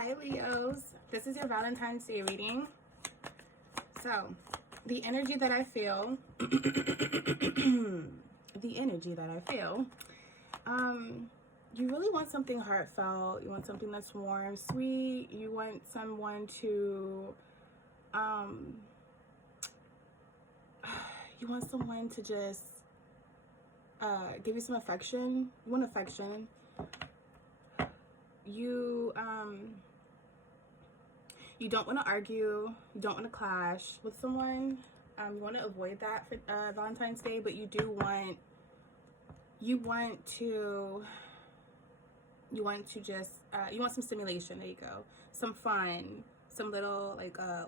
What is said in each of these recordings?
Hi Leos, this is your Valentine's Day reading. So, the energy that I feel, you really want something heartfelt. You want something that's warm, sweet. You want someone to, just give you some affection. You want affection. You don't want to argue. You don't want to clash with someone. You want to avoid that for Valentine's Day, but you want some stimulation. There you go. Some fun, some little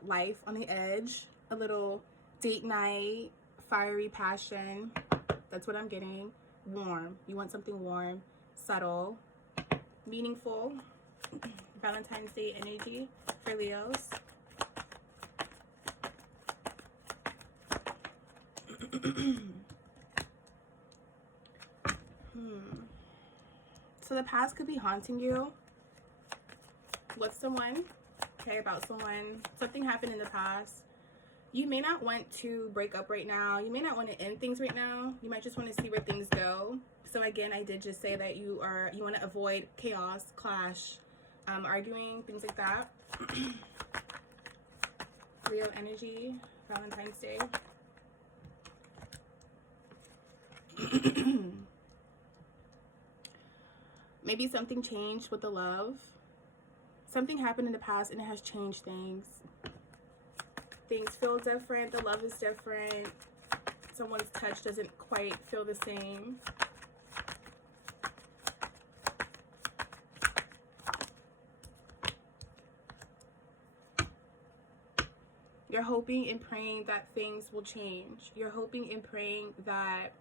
life on the edge, a little date night, fiery passion. That's what I'm getting. Warm. You want something warm, subtle, meaningful. Valentine's Day energy for Leos. So the past could be haunting you with someone, okay, about someone. Something happened in the past. You may not want to break up right now. You may not want to end things right now. You might just want to see where things go. So again, I did just say that you want to avoid chaos, clash, arguing, things like that. Leo energy, Valentine's Day. Maybe something changed with the love. Something happened in the past and it has changed things. Things feel different. The love is different. Someone's touch doesn't quite feel the same. You're hoping and praying that things will change. You're hoping and praying that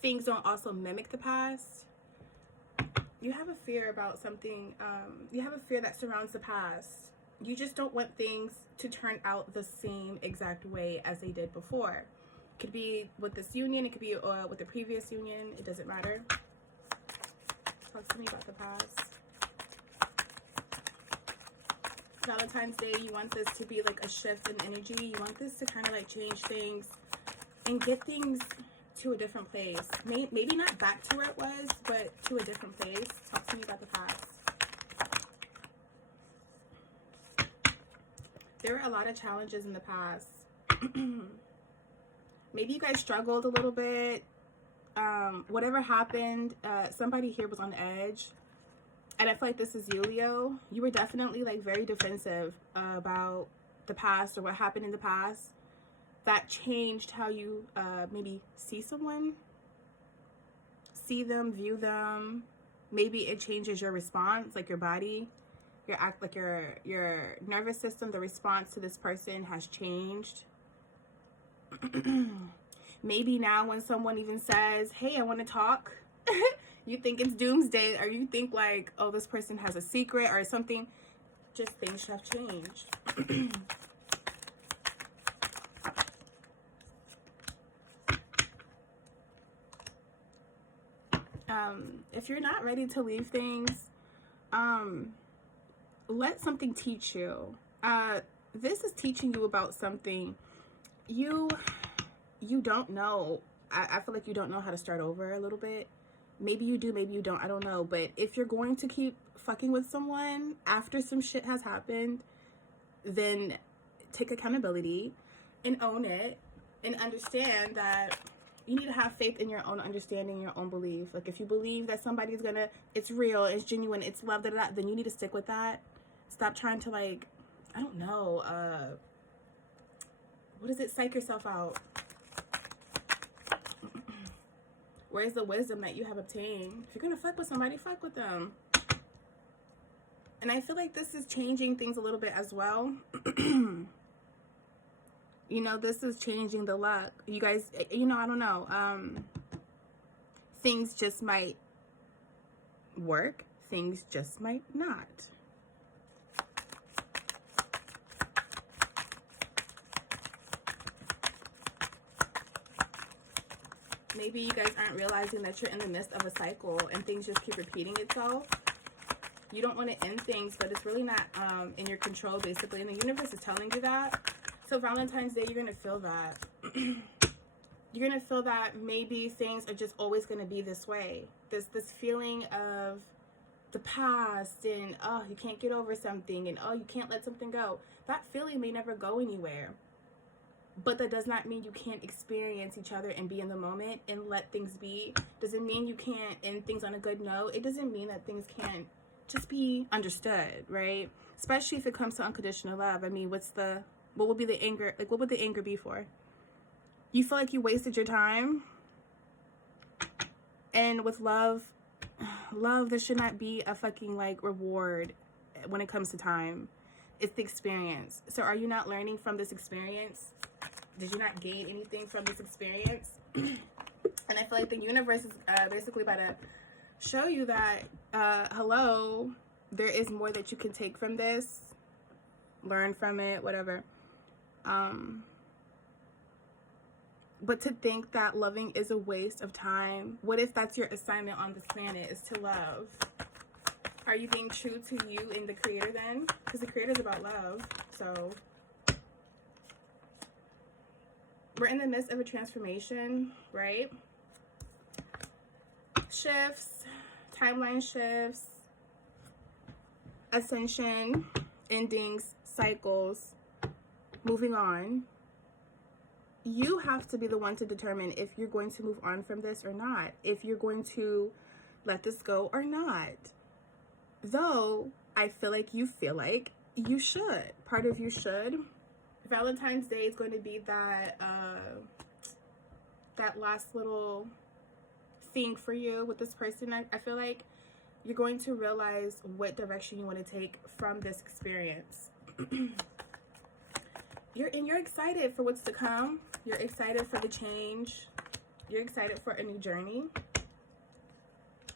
things don't also mimic the past. You have a fear about something. You have a fear that surrounds the past. You just don't want things to turn out the same exact way as they did before. It could be with this union. It could be with the previous union. It doesn't matter. Talk to me about the past. Valentine's Day, you want this to be like a shift in energy. You want this to kind of like change things and get things to a different place. Maybe not back to where it was, but to a different place. Talk to me about the past. There were a lot of challenges in the past. Maybe you guys struggled a little bit. Whatever happened, somebody here was on edge. And I feel like this is you, Leo. You were definitely like very defensive about the past or what happened in the past. That changed how you maybe see someone, see them, view them. Maybe it changes your response, like your body, your nervous system. The response to this person has changed. Maybe now when someone even says, "Hey, I want to talk," you think it's doomsday, or you think like, oh, this person has a secret or something. Just things have changed. If you're not ready to leave things, let something teach you. This is teaching you about something you don't know. I feel like you don't know how to start over a little bit. Maybe you do, maybe you don't, I don't know. But if you're going to keep fucking with someone after some shit has happened, then take accountability and own it and understand that you need to have faith in your own understanding, your own belief. Like if you believe that somebody's it's real, it's genuine, it's love, then you need to stick with that. Stop trying to like, I don't know, what is it? Psych yourself out. Where's the wisdom that you have obtained? If you're gonna fuck with somebody, fuck with them. And I feel like this is changing things a little bit as well. You know, this is changing the luck. You guys, you know, I don't know. Things just might work. Things just might not. Maybe you guys aren't realizing that you're in the midst of a cycle and things just keep repeating itself. You don't want to end things, but it's really not in your control, basically. And the universe is telling you that. So Valentine's Day, you're going to feel that. You're going to feel that maybe things are just always going to be this way. This feeling of the past and, oh, you can't get over something and, oh, you can't let something go. That feeling may never go anywhere. But that does not mean you can't experience each other and be in the moment and let things be. Doesn't mean you can't end things on a good note. It doesn't mean that things can't just be understood, right? Especially if it comes to unconditional love. I mean, what would be the anger? Like, what would the anger be for? You feel like you wasted your time? And with love, there should not be a fucking, like, reward when it comes to time. It's the experience. So are you not learning from this experience? Did you not gain anything from this experience? And I feel like the universe is basically about to show you that, hello, there is more that you can take from this, learn from it, whatever. But to think that loving is a waste of time, what if that's your assignment on this planet, is to love? Are you being true to you and the creator then? Because the creator is about love, so. We're in the midst of a transformation, right? Shifts, timeline shifts, ascension, endings, cycles, moving on. You have to be the one to determine if you're going to move on from this or not, if you're going to let this go or not. Though I feel like you should. Part of you should. Valentine's Day is going to be that that last little thing for you with this person. I feel like you're going to realize what direction you want to take from this experience. You're excited for what's to come. You're excited for the change. You're excited for a new journey.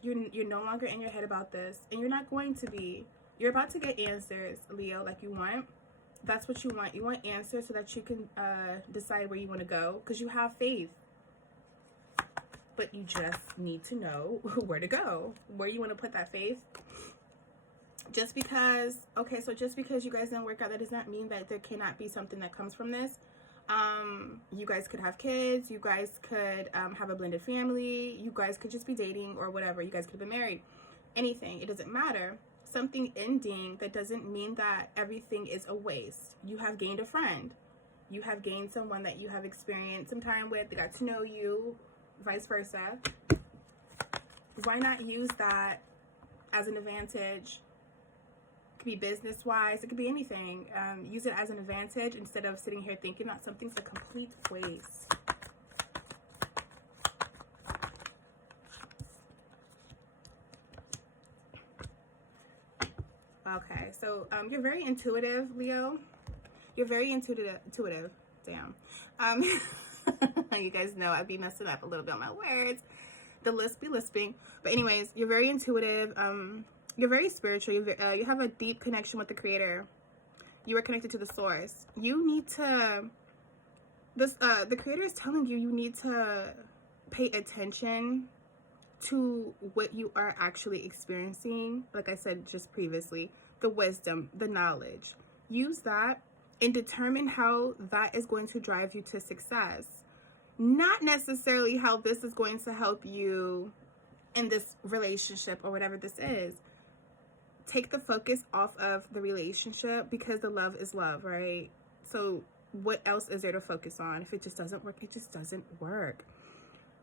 You're no longer in your head about this, and you're not going to be. You're about to get answers, Leo, like you want. That's what you want. You want answers so that you can decide where you want to go, because you have faith. But you just need to know where to go, where you want to put that faith. Just because you guys didn't work out, that does not mean that there cannot be something that comes from this. You guys could have kids. You guys could have a blended family. You guys could just be dating or whatever. You guys could have been married. Anything. It doesn't matter. Something ending, that doesn't mean that everything is a waste. You have gained a friend. You have gained someone that you have experienced some time with. They got to know you, vice versa. Why not use that as an advantage? It could be business-wise. It could be anything. Use it as an advantage instead of sitting here thinking that something's a complete waste. Okay, so you're very intuitive, Leo. You're very intuitive. Damn. You guys know I'd be messing up a little bit on my words. The lisp be lisping. But anyways, you're very intuitive. You're very spiritual. You have a deep connection with the creator. You are connected to the source. You need to... the creator is telling you need to pay attention to what you are actually experiencing. Like I said just previously, the wisdom, the knowledge. Use that and determine how that is going to drive you to success. Not necessarily how this is going to help you in this relationship or whatever this is. Take the focus off of the relationship, because the love is love, right? So what else is there to focus on? If it just doesn't work, it just doesn't work.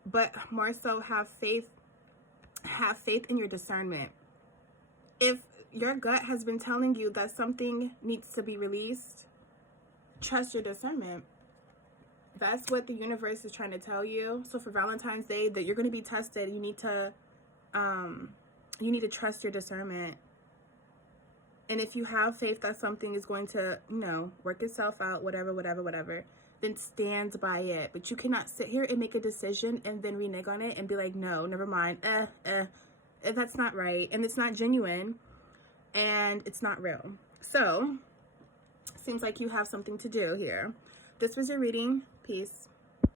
But more so, have faith in your discernment. If your gut has been telling you that something needs to be released, trust your discernment. That's what the universe is trying to tell you. So for Valentine's Day, that you're going to be tested, you need to trust your discernment. And if you have faith that something is going to, work itself out, whatever, then stand by it. But you cannot sit here and make a decision and then renege on it and be like, no, never mind. That's not right. And it's not genuine. And it's not real. So, seems like you have something to do here. This was your reading. Peace.